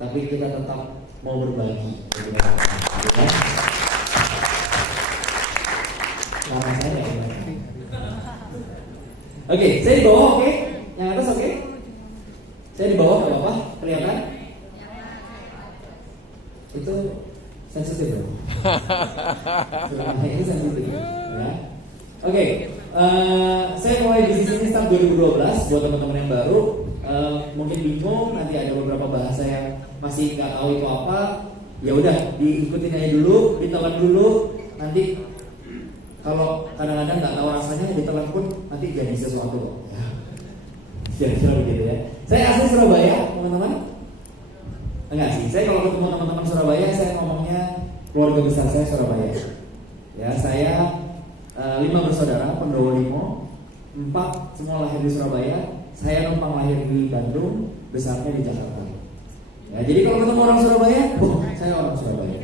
tapi kita tetap mau berbagi. Nama saya nggak gimana? Oke, saya di bawah, oke? Yang atas oke? Saya di bawah nggak apa-apa? Kelihatan? Itu sensitif loh. Ini sensitif. Ya. Oke, saya mulai bisnis ini start 2012. Buat teman-teman yang baru, mungkin bingung, nanti ada beberapa bahasa yang masih nggak tahu itu apa. Ya udah, diikutin aja dulu, ditelan dulu. Nanti kalau kadang-kadang nggak tahu rasanya, ditelan pun nanti jadi sesuatu loh. Kira-kira begitu ya. Saya asli Surabaya, teman-teman. Enggak sih, saya kalau ketemu teman-teman Surabaya, saya ngomongnya keluarga besar saya Surabaya. Ya, saya 5 bersaudara, Pendowo 5, 4 semua lahir di Surabaya. Saya numpang lahir di Bandung, besarnya di Jakarta. Ya, jadi kalau ketemu orang Surabaya, saya orang Surabaya.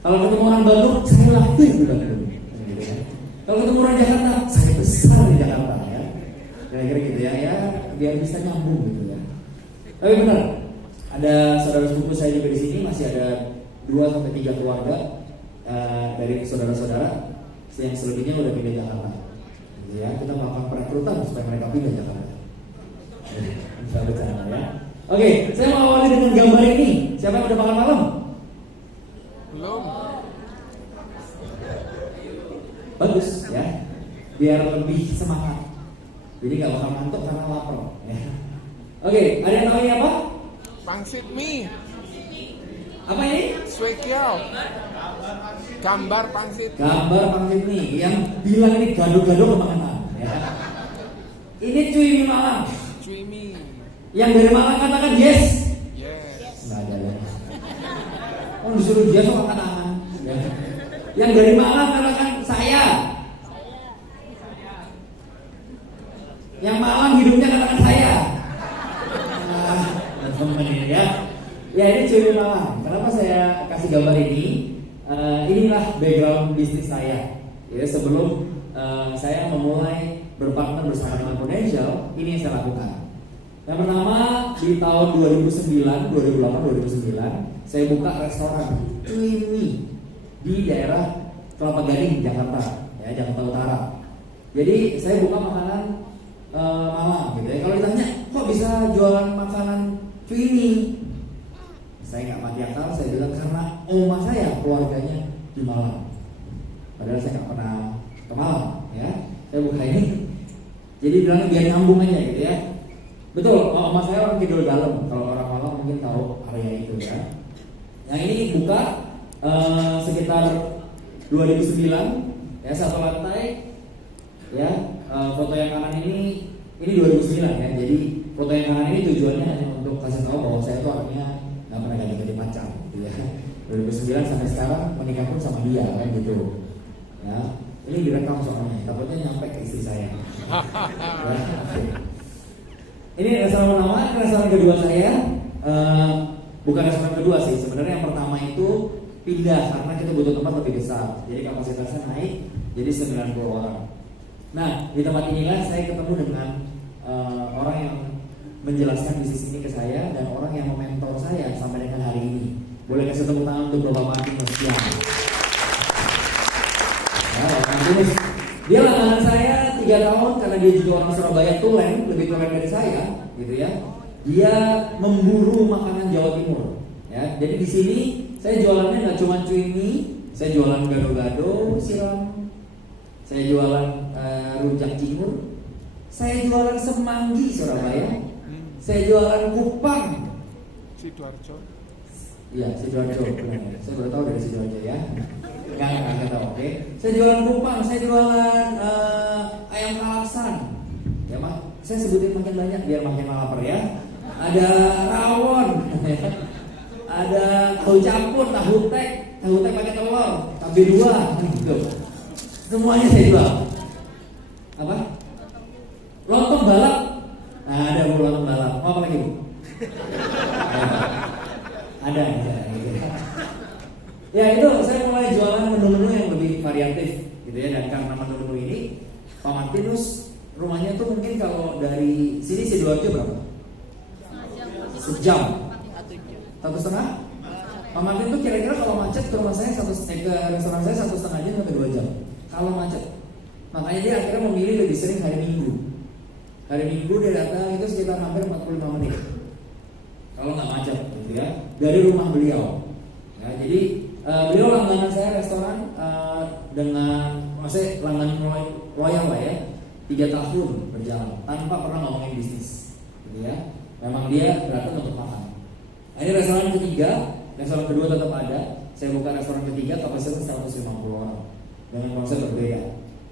Kalau ketemu orang Bandung, saya lahir di Bandung. Gitu ya. Kalau ketemu orang Jakarta, saya besar di Jakarta ya. Kira-kira gitu ya, ya biar bisa nyambung gitu ya. Tapi benar, ada saudara sepupu saya juga di sini, masih ada 2-3 keluarga dari saudara-saudara yang selebihnya udah pindah Jakarta. Gitu ya, kita melakukan perekrutan supaya mereka pindah Jakarta. Bisa bercanda ya. Oke, saya mau awali dengan gambar ini. Siapa yang udah makan malam? Belum. Bagus ya, biar lebih semangat. Jadi nggak bakal ngantuk karena lapar. Ya. Oke, ada yang tahu ini apa? Pangsit mie. Apa ini? Swekiao. Gambar pangsit. Gambar pangsit mie. Yang bilang ini gado-gado kemana? Ya. Ini cuy mie Malang. Cuy mie. Yang dari Malang katakan yes. Yes. Nggak ada ya. Oh disuruh dia kok angkat tangan. Ya. Yang dari Malang katakan saya. Yang Malang hidupnya katakan saya. Teman ini ya. Ya ini cuy mie Malang. Kenapa saya kasih gambar ini? Inilah background bisnis saya. Ya, sebelum saya memulai berpartner bersama dengan Prudential, ini yang saya lakukan. Yang pertama di tahun 2009, 2008, 2009, saya buka restoran cuy mie di daerah Kelapa Gading, Jakarta, ya Jakarta Utara. Jadi saya buka makanan Malang, gitu ya. Kalau ditanya, kok bisa jualan makanan cuy mie? Saya nggak mati akal, saya bilang karena oma saya keluarganya di Malang. Padahal saya nggak pernah ke Malang, ya. Saya buka ini, jadi bilangnya biar nyambung aja gitu ya. Betul, oma saya orang Kidul Dalem. Kalau orang Malang mungkin tahu area itu ya. Yang ini buka sekitar 2009, ya satu lantai, ya. Foto yang kanan ini 2009 ya. Jadi foto yang kanan ini tujuannya hanya untuk kasih tahu bahwa saya itu orangnya nggak pernah ganti-ganti pacar, gitu ya. 2009 sampai sekarang menikah pun sama dia kan gitu. Ya, ini direkam soalnya, takutnya nyampe ke istri saya. Ya, okay. Ini restoran pertama, restoran kedua saya. Bukan restoran kedua sih, sebenarnya yang pertama itu pindah karena kita butuh tempat lebih besar. Jadi kapasitasnya naik jadi 90 orang. Nah, di tempat inilah saya ketemu dengan orang yang menjelaskan bisnis ini ke saya dan orang yang mementor saya sampai dengan hari ini. Boleh kasih tepuk tangan untuk Bapak Martinus Siang. Ya, Martinus, dia langganan saya 3 tahun karena dia juga orang Surabaya tulen, lebih tulen dari saya, gitu ya. Dia memburu makanan Jawa Timur. Ya, jadi di sini saya jualannya nggak cuma cuy mie, saya jualan gado-gado siram, saya jualan rujak cingur, saya jualan semanggi Surabaya, saya jualan kupang. Sidoarjo. Iya, Sidoarjo. Saya baru tahu dari Sidoarjo ya. Nggak tahu. Oke. Saya jualan kupang, saya jualan ayam kalasan. Ya mah, saya sebutin makin banyak biar makin lapar ya. Ada rawon, ada tahu campur, tahu tek pakai telur, cabai 2, gitu. Semuanya saya jual. Apa? Lontong balap. Nah, ada lontong balap. Mau apa lagi, Bu? Ada. Ya itu saya mulai jualan menu-menu yang lebih variatif, gitu ya. Dan karena menu-menu ini, Pak Martinus rumahnya tuh mungkin kalau dari sini Sidoarjo berapa? Sejam. 1,5? Pak Martin tuh kira-kira kalau macet ke rumah saya ke restoran saya 1,5 jam sampai 2 jam. Kalau macet. Makanya dia akhirnya memilih lebih sering hari Minggu. Hari Minggu dia datang itu sekitar hampir 45 menit. Kalau nggak macet, gitu ya. Dari rumah beliau. Ya, jadi beliau langganan saya restoran dengan maksudnya langganan loyal lah ya. 3 tahun berjalan tanpa pernah ngomongin bisnis, gitu ya. Memang dia datang untuk makan. Nah, ini restoran ketiga, restoran kedua tetap ada. Saya buka restoran ketiga kapasitas 150 orang dengan konsep berbeda.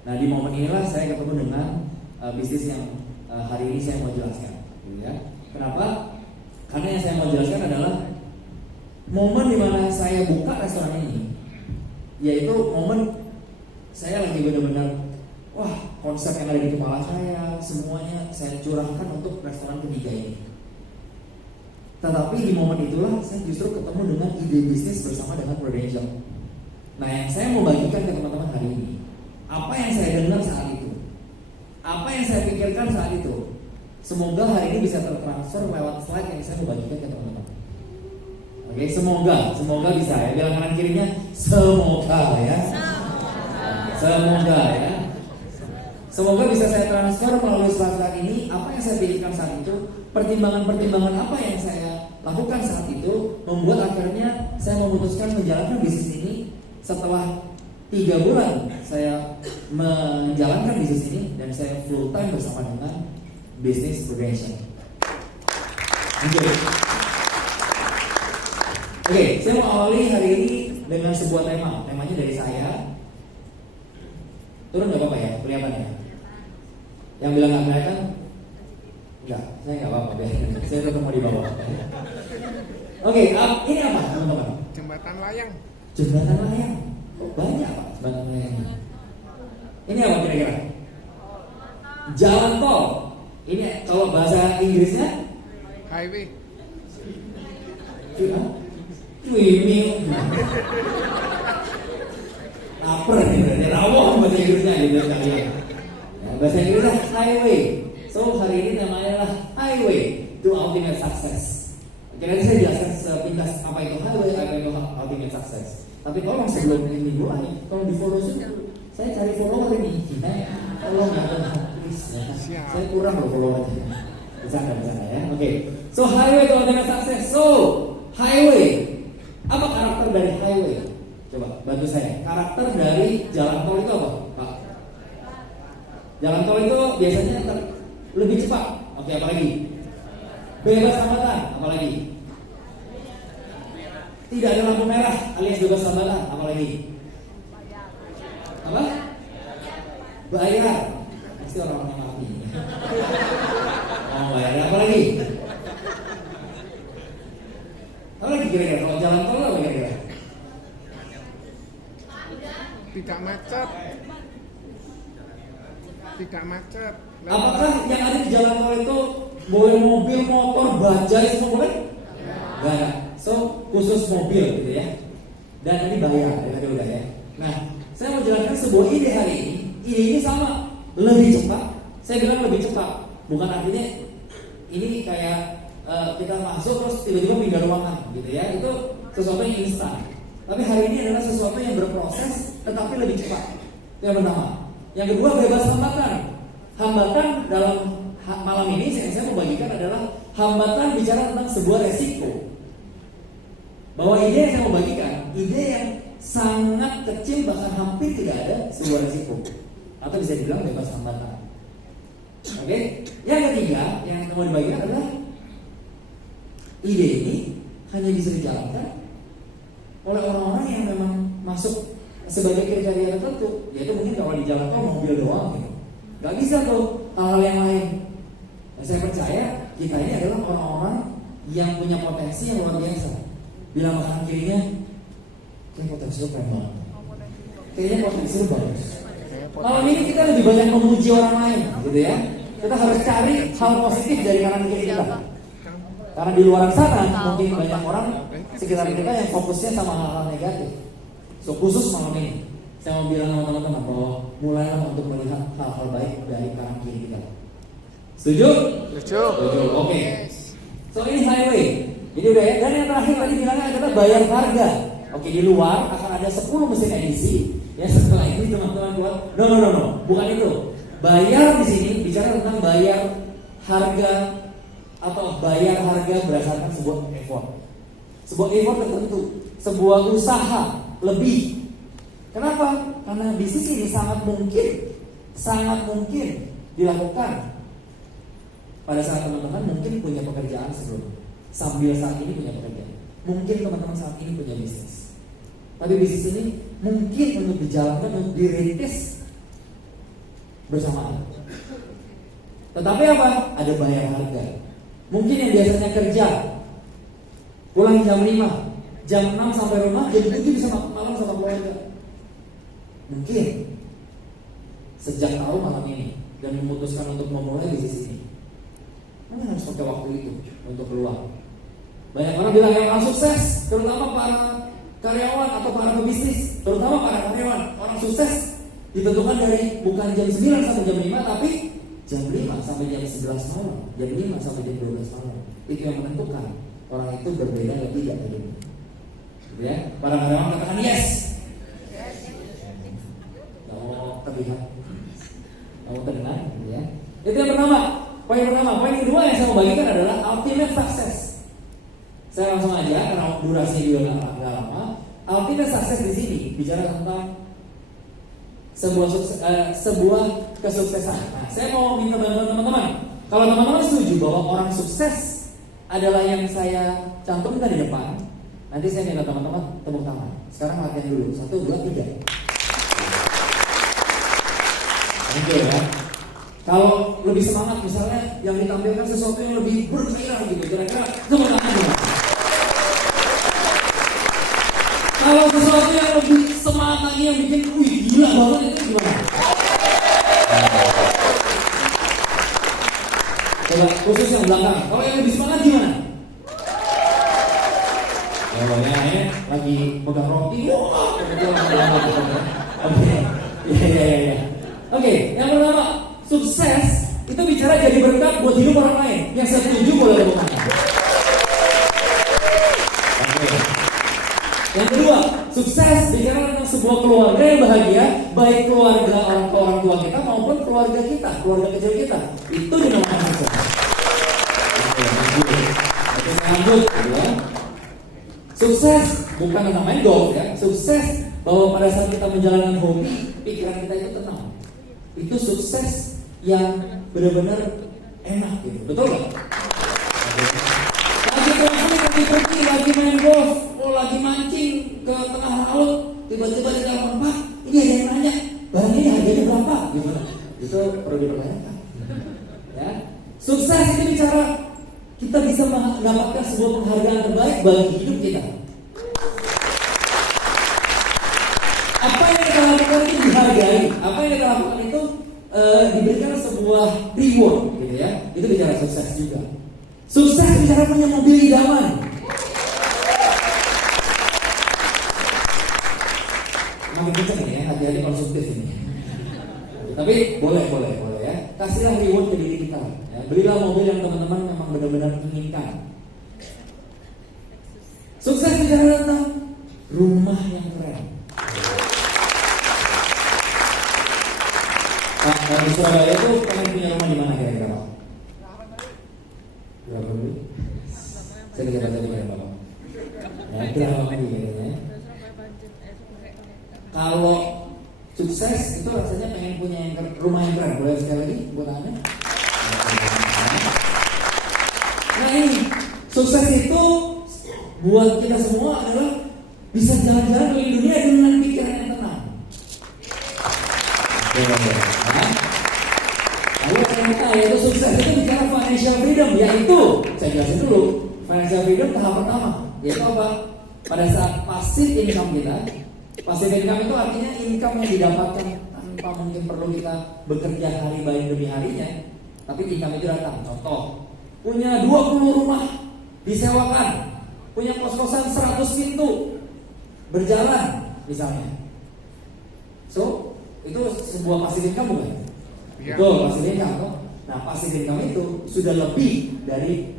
Nah, di momen inilah saya ketemu dengan bisnis yang hari ini saya mau jelaskan, gitu ya. Kenapa? Karena yang saya mau jelaskan adalah momen dimana saya buka restoran ini, yaitu momen saya lagi benar-benar wah, konsep yang ada di kepala saya semuanya saya curahkan untuk restoran ketiga ini. Tetapi di momen itulah saya justru ketemu dengan ide bisnis bersama dengan Prudential. Nah, yang saya mau bagikan ke teman-teman hari ini, apa yang saya dengar saat itu, apa yang saya pikirkan saat itu, semoga hari ini bisa tertransfer lewat slide yang saya mau bagikan ke teman-teman. Oke, semoga bisa ya. Bilang kanan kirinya semoga ya. Semoga ya. Semoga bisa saya transfer melalui slide ini apa yang saya pikirkan saat itu, pertimbangan-pertimbangan apa yang saya lakukan saat itu, membuat akhirnya saya memutuskan menjalankan bisnis ini. Setelah 3 bulan saya menjalankan bisnis ini dan saya full time bersama dengan bisnis Prudential. Oke, saya mau awali hari ini dengan sebuah tema. Temanya dari saya. Turun nggak apa-apa ya, kelihatan ya. Yang bilang nggak kelihatan, enggak, saya nggak apa-apa deh. Saya tetap mau di bawah. Oke, ini apa teman-teman? Jembatan layang. Jembatan layang. Oh, banyak Pak jembatan layang ini. Ini apa kira-kira? Jalan tol. Ini kalau bahasa Inggrisnya Highway. Swimming. Laper nih, berarti rawon bahasa Inggrisnya gitu kalian. Bahasa Inggrisnya highway. So hari ini namanya adalah highway to ultimate success. Oke, nanti saya jelaskan sepintas apa itu highway, apa itu ultimate success. Tapi tolong sebelum ini mulai, tolong di follow dulu. Saya cari follower ini. Tolong ya, please. Saya kurang loh followernya. Bisa ya. Oke. So highway to ultimate success. So highway. Apa karakter dari highway? Coba bantu saya. Karakter dari jalan tol itu apa, Pak? Jalan tol itu biasanya lebih cepat. Oke, apa lagi? Bebas hambatan, apa lagi? Tidak ada lampu merah alias bebas hambatan, apa lagi? Apa? Bayar. Pasti orang-orang yang mati. Oh, bayar. Apa lagi? Apa lagi kira-kira? Kalau jalan tol apa kira-kira? Tidak macet. Tidak macet. Apakah yang ada di jalan tol itu boleh mobil, motor, bajai semua boleh? Enggak ada. So khusus mobil gitu ya. Dan ini bayar, tadi udah ya. Nah, saya mau jelaskan sebuah ide hari ini. Ide ini sama, lebih cepat. Saya bilang lebih cepat. Bukan artinya ini kayak kita masuk terus tiba-tiba pindah ruangan gitu ya. Itu sesuatu yang instan. Tapi hari ini adalah sesuatu yang berproses tetapi lebih cepat. Itu yang pertama. Yang kedua, bebas hambatan. Hambatan dalam malam ini saya mau bagikan adalah hambatan bicara tentang sebuah resiko. Bahwa ide yang saya mau bagikan, ide yang sangat kecil bahkan hampir tidak ada sebuah resiko. Atau bisa dibilang bebas hambatan. Oke? Yang ketiga yang mau dibagikan adalah ide ini hanya bisa dijalankan oleh orang-orang yang memang masuk sebagai kriteria tertentu, yaitu mungkin kalau di jalan tol mobil doang gitu. Gak bisa tuh hal-hal yang lain. Nah, saya percaya kita ini adalah orang-orang yang punya potensi yang luar biasa. Bilang kanan kirinya, kayak potensi lu keren banget. Kayaknya potensi lu bagus. Malam ini kita lebih banyak memuji orang lain, gitu ya. Kita harus cari hal positif dari kanan kiri kita. Karena di luar sana mungkin banyak orang sekitar kita yang fokusnya sama hal-hal negatif. So khusus malam ini saya mau bilang sama teman-teman bahwa mulailah untuk melihat hal-hal baik dari kanan kiri kita. Setuju? Setuju. Oke. So ini highway. Jadi udah ya. Dan yang terakhir tadi bilangnya adalah bayar harga. Oke, di luar akan ada 10 mesin edisi. Ya setelah ini teman-teman buat no, bukan itu. Bayar di sini bicara tentang bayar harga atau bayar harga berdasarkan sebuah effort. Sebuah effort tertentu, sebuah usaha lebih. Kenapa? Karena bisnis ini sangat mungkin dilakukan pada saat teman-teman mungkin punya pekerjaan sebelumnya. Sambil saat ini punya pekerjaan. Mungkin teman-teman saat ini punya bisnis. Tapi bisnis ini mungkin untuk dijalankan, untuk dirintis bersamaan. Tetapi apa? Ada bayar harga. Mungkin yang biasanya kerja pulang jam 5, jam 6 sampai rumah, jam 7 bisa malam sama keluarga. Mungkin sejak tahu malam ini dan memutuskan untuk memulai bisnis ini, mana harus pakai waktu itu untuk keluar. Banyak orang bilang yang orang sukses, terutama para karyawan atau para pebisnis, terutama para karyawan, orang sukses ditentukan dari bukan jam 9 sampai jam 5, tapi jam 5 sampai jam 11 malam, jam 5 sampai jam 12 malam. Itu yang menentukan orang itu berbeda atau tidak dari ini. Ya, para karyawan katakan yes. Mau terlihat, mau terdengar, ya. Itu yang pertama. Poin pertama. Poin kedua yang saya mau bagikan adalah ultimate success. Saya langsung aja karena durasi video nggak lama. Ultimate success di sini bicara tentang sebuah kesuksesan. Nah, saya mau minta bantuan teman-teman. Kalau teman-teman setuju bahwa orang sukses adalah yang saya cantumkan di depan, nanti saya minta teman-teman tepuk tangan. Sekarang latihan dulu. 1, 2, 3. Oke ya. Kalau lebih semangat misalnya yang ditampilkan sesuatu yang lebih bergairah gitu, kira-kira tepuk tangan dulu. Kalau sesuatu yang lebih semangat lagi yang bikin wih gila banget itu gimana? Coba khusus yang belakang. Kalau yang lebih semangat gimana? Ya ini lagi pegang roti. Oke. Ya. Oke, yang pertama, sukses itu bicara jadi berkat buat hidup orang lain. Yang saya setuju boleh tepuk tangan. Yang kedua, sukses bicara tentang sebuah keluarga yang bahagia, baik keluarga orang tua kita maupun keluarga kita, keluarga kecil kita. Itu dinamakan sukses. Oke, lanjut ya. Sukses bukan tentang main golf ya. Sukses bahwa pada saat kita menjalankan hobi, pikiran kita itu tenang. Itu sukses yang benar-benar enak gitu. Betul nggak? Lagi main golf, lagi mancing ke tengah laut, tiba-tiba di telepon, Pak, ini ada yang nanya, barang ini harganya berapa? Gimana? Itu perlu dipertanyakan. Ya, sukses itu bicara kita bisa mendapatkan sebuah penghargaan terbaik bagi hidup kita. Apa yang kita lakukan itu dihargai, apa yang kita lakukan itu diberikan sebuah reward, gitu ya. Itu bicara sukses juga. Sukses bicara punya mobil idaman. Makin kenceng ini ya, hati-hati konsumtif ini. Tapi boleh ya. Kasihlah reward ke diri kita. Ya. Belilah mobil yang teman-teman memang benar-benar inginkan. Sukses bicara tentang rumah yang keren. Nah, di Surabaya itu pengen punya rumah di mana kira-kira Pak? Berapa dulu? Saya tidak baca dulu ya Bapak. Ya, berapa kira-kira? Kalau sukses itu rasanya pengen punya rumah yang keren. Boleh sekali lagi buat Anda? Nah ini sukses itu buat kita semua adalah bisa jalan-jalan keliling dunia dengan pikiran yang tenang. Lalu ternyata yaitu sukses itu bicara financial freedom, yaitu saya jelasin dulu. Financial freedom tahap pertama yaitu apa? Pada saat passive income kita. Passive income itu artinya income yang didapatkan tanpa mungkin perlu kita bekerja hari demi harinya, tapi income itu datang. Contoh, punya 20 rumah disewakan, punya kos-kosan 100 pintu berjalan misalnya. So, itu sebuah passive income bukan? Ya. Betul, passive income. Nah, passive income itu sudah lebih dari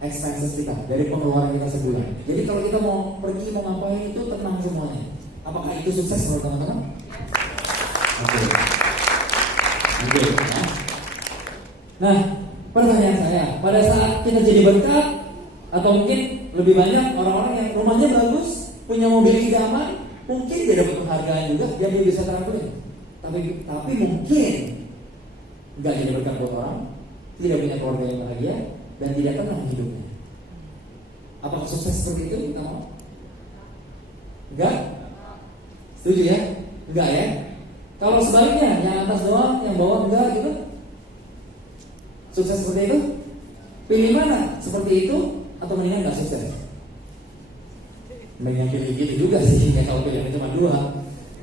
expenses kita, dari pengeluaran kita sebulan. Jadi kalau kita mau pergi, mau ngapain itu tenang semuanya. Apakah itu sukses menurut teman-teman? Oke. Ya. Nah, pertanyaan saya, pada saat kita jadi berkat, atau mungkin lebih banyak orang-orang yang rumahnya bagus, punya mobil idaman, mungkin dia dapat penghargaan juga, dia bisa terampilin. Tapi mungkin nggak jadi berkat buat orang, tidak punya keluarga yang bahagia, dan tidak tenang hidupnya. Apakah sukses seperti itu kita mau? Enggak? Setuju ya? Enggak ya? Kalau sebaliknya, yang atas doang, yang bawah enggak gitu, sukses seperti itu? Pilih mana? Seperti itu atau mendingan nggak sukses? Mendingan pilih gitu juga sih, ya kalau pilihannya cuma dua.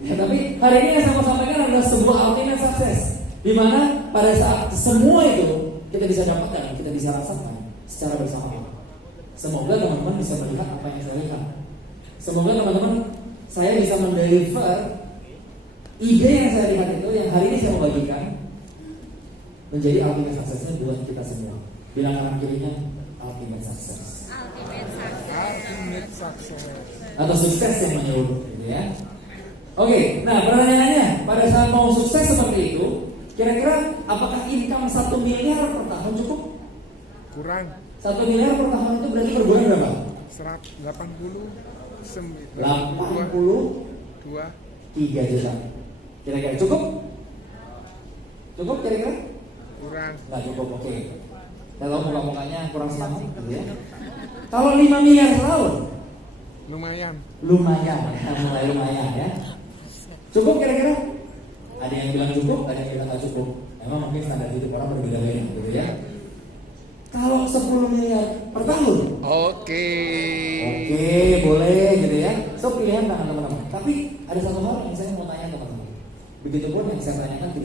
Ya, tapi hari ini yang saya mau sampaikan adalah sebuah ultimate success, di mana pada saat semua itu kita bisa dapatkan, kita bisa rasakan secara bersama. Semoga teman-teman bisa melihat apa yang saya lihat. Semoga teman-teman saya bisa mendeliver ide yang saya lihat itu, yang hari ini saya mau bagikan, menjadi ultimate success buat kita semua. Bilang kanan kirinya ultimate success. Ultimate success. Atau sukses yang menyeluruh, gitu ya. Oke, nah pertanyaannya, pada saat mau sukses seperti itu, kira-kira apakah income 1 miliar per tahun cukup? Kurang. 1 miliar per tahun itu berarti per bulan berapa? 82 3 juta. Kira-kira cukup? Cukup kira-kira? kurang. Nggak cukup, oke. Kalau muka-mukanya kurang semangat gitu ya. Kalau 5 miliar tahun, Lumayan. mulai lumayan ya. Cukup kira-kira? Ada yang bilang cukup, ada yang bilang nggak cukup. Memang mungkin standar hidup orang berbeda-beda gitu ya. Kalau 10 miliar per tahun, Oke, boleh gitu ya. So pilihan tangan teman-teman. Tapi ada satu hal yang saya mau tanya teman-teman. Begitupun yang saya tanyakan ke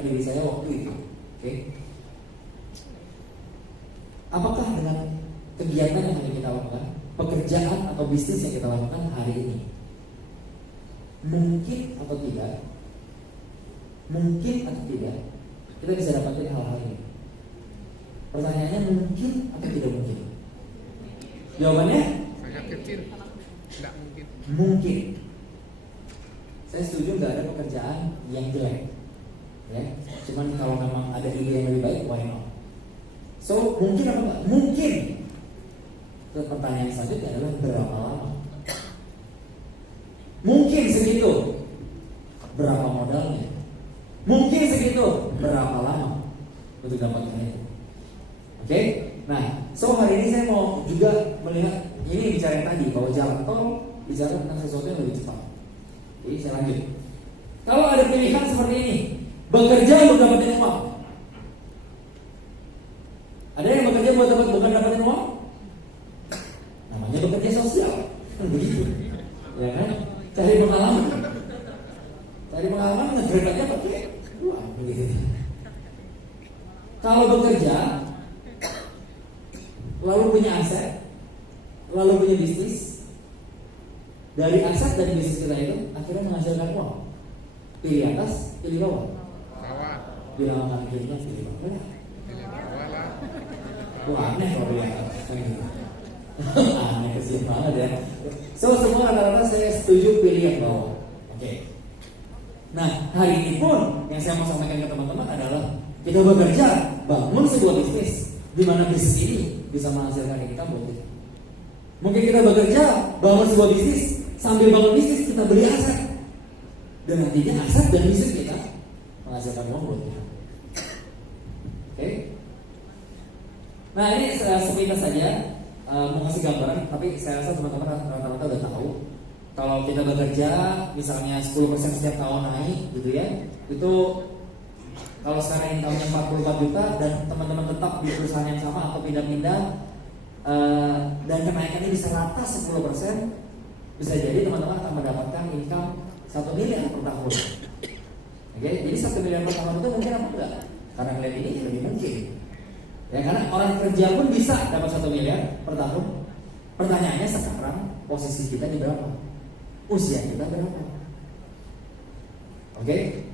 diri saya waktu itu. Oke. Apakah dengan kegiatan yang kita lakukan, pekerjaan atau bisnis yang kita lakukan hari ini, mungkin atau tidak, kita bisa dapatin hal-hal ini? Pertanyaannya mungkin atau tidak mungkin? Jawabannya? sangat kecil. Tidak mungkin. Mungkin. Saya setuju nggak ada pekerjaan yang jelek, ya. Cuman kalau memang ada ide yang lebih baik, why not? So mungkin apa enggak? Mungkin. Terus pertanyaan selanjutnya adalah berapa lama? Mungkin segitu. Berapa modalnya? Mungkin segitu. Berapa lama untuk dapatkan itu? Oke? Nah, so hari ini saya mau juga melihat, ini bicara yang tadi bahwa jalan tol bicara tentang sesuatu yang lebih cepat. Jadi saya lanjut. Kalau ada pilihan seperti ini, bekerja untuk dapetin uang. Ada yang bekerja bukan dapetin uang? Namanya bekerja sosial, kan begitu, ya kan? Cari pengalaman, ngegeraknya pakai uang, begitu. Kalau bekerja, lalu punya aset, lalu punya bisnis, dari aset dan bisnis kita itu akhirnya menghasilkan uang. Pilih atas, pilih bawah. Bawah. Bilang sama kirinya, pilih bawah. Pilih bawah lah. Aneh kalau pilih atas, kayak gitu. Aneh kesian banget ya. So semua rata-rata saya setuju pilih yang bawah. Oke. Nah hari ini pun yang saya mau sampaikan ke teman-teman adalah kita bekerja bangun sebuah bisnis di mana bisnis ini bisa menghasilkan income buat kita. Mungkin kita bekerja bangun sebuah bisnis, sambil bangun bisnis kita beli aset, dan nantinya aset dan bisnis kita menghasilkan uang buat kita. Oke. Nah ini sepintas saja. Mau kasih gambaran, tapi saya rasa teman-teman rata-rata udah tahu. Kalau kita bekerja misalnya 10% setiap tahun naik gitu ya, itu kalau sekarang income-nya 44 juta dan teman-teman tetap di perusahaan yang sama atau pindah-pindah, dan kenaikannya bisa rata 10%, bisa jadi teman-teman akan mendapatkan income 1 miliar per tahun. Oke, jadi 1 miliar per tahun itu mungkin apa enggak? Karena ngeliat ini lebih mungkin. Ya karena orang kerja pun bisa dapat 1 miliar per tahun. Pertanyaannya sekarang posisi kita di berapa? Usia kita berapa? Oke?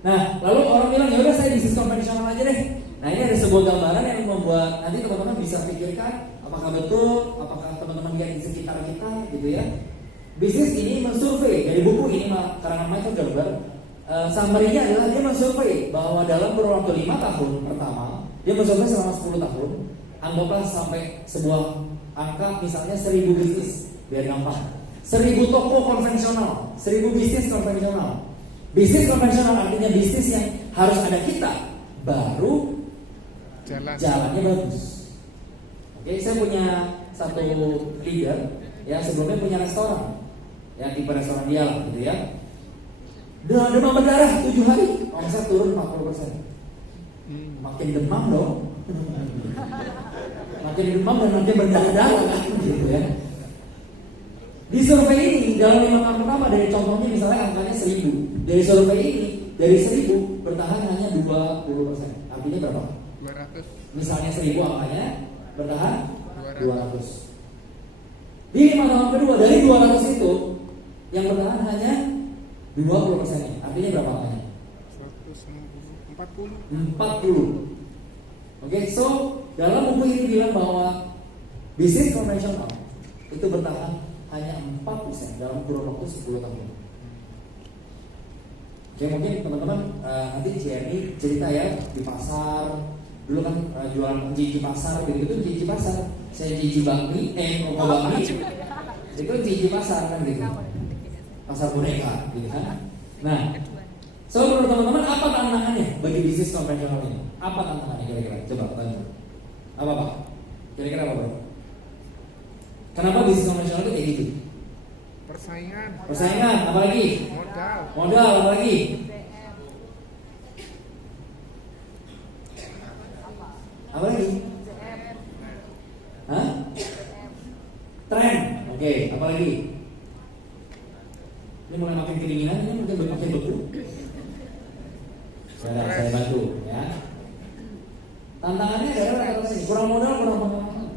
Nah, lalu orang bilang ya udah saya bisnis konvensional aja deh. Nah, ini ada sebuah gambaran yang membuat nanti teman-teman bisa pikirkan apakah betul, apakah teman-teman lihat di sekitar kita gitu ya. Bisnis ini mensurvei dari buku ini karangan Michael Gerber. Summary-nya adalah dia mensurvei bahwa dalam kurun waktu 5 tahun pertama, dia mensurvei selama 10 tahun. Anggaplah sampai sebuah angka misalnya 1000 bisnis, biar gampang. 1000 toko konvensional, 1000 bisnis konvensional. Bisnis konvensional artinya bisnis yang harus ada kita, baru jalannya bagus. Oke, saya punya satu leader, ya sebelumnya punya restoran, ya tipe restoran dia lah, gitu ya. Demam berdarah 7 hari, omset turun 40%. Makin demam dong, makin demam dan makin berdarah kan, gitu ya. Di survei ini dalam 5 tahun pertama dari contohnya misalnya angkanya 1000, dari survei ini dari 1000 bertahan hanya 20%. Artinya berapa? 200. Misalnya 1000 angkanya bertahan 200. Di 5 tahun kedua dari 200 itu yang bertahan hanya 20%. Artinya berapa angkanya? 40. Oke, so dalam buku ini bilang bahwa bisnis konvensional itu bertahan hanya 4% dalam kurun waktu 10 tahun. Oke, mungkin teman-teman nanti Jenny cerita ya di pasar. Dulu kan jualan cici pasar, begitu cici pasar. Saya cici bakmi, rokok bakmi. Itu cici pasar kan gitu. Pasar boneka, gitu kan. Nah, so menurut teman-teman apa tantangannya bagi bisnis konvensional ini? Apa tantangannya kira-kira? Coba tanya. Apa Pak? Kira-kira apa Bro? Kenapa bisnis konvensional itu kayak gitu? Persaingan, apalagi? Modal, apalagi? Apa lagi? Hah? Tren. Oke, apa lagi? Ini mulai makin kedinginan, ini mungkin makin beku. Saya bantu ya. Tantangannya adalah kurang modal, kurang pengalaman.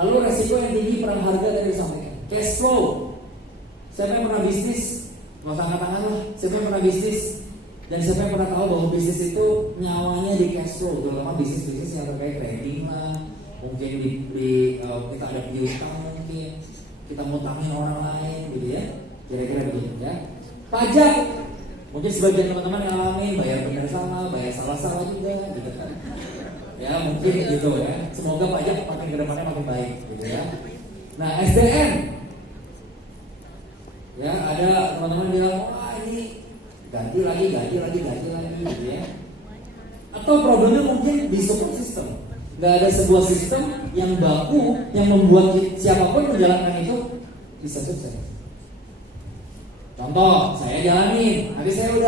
Lalu resiko yang tinggi, perang harga dari disampaikan. Cash flow. Siapa yang pernah bisnis? Nggak usah angkat tangan lah. Siapa yang pernah bisnis? Dan siapa yang pernah tahu bahwa bisnis itu nyawanya di cash flow, terutama bisnis-bisnis yang terkait trading lah, mungkin kita ada piutang, mungkin kita ngutangin orang lain, gitu ya, kira-kira begitu ya. Pajak, mungkin sebagian teman-teman yang ngalamin bayar benar salah, bayar salah juga, gitu kan. Ya mungkin gitu ya. Semoga pajak makin ke depannya makin baik, gitu ya. Nah SDM, ya ada teman-teman bilang, wah ini ganti lagi gitu ya. Atau problemnya mungkin di support system. Gak ada sebuah sistem yang baku yang membuat siapapun menjalankan itu bisa sukses. Contoh, saya jalanin, tapi saya udah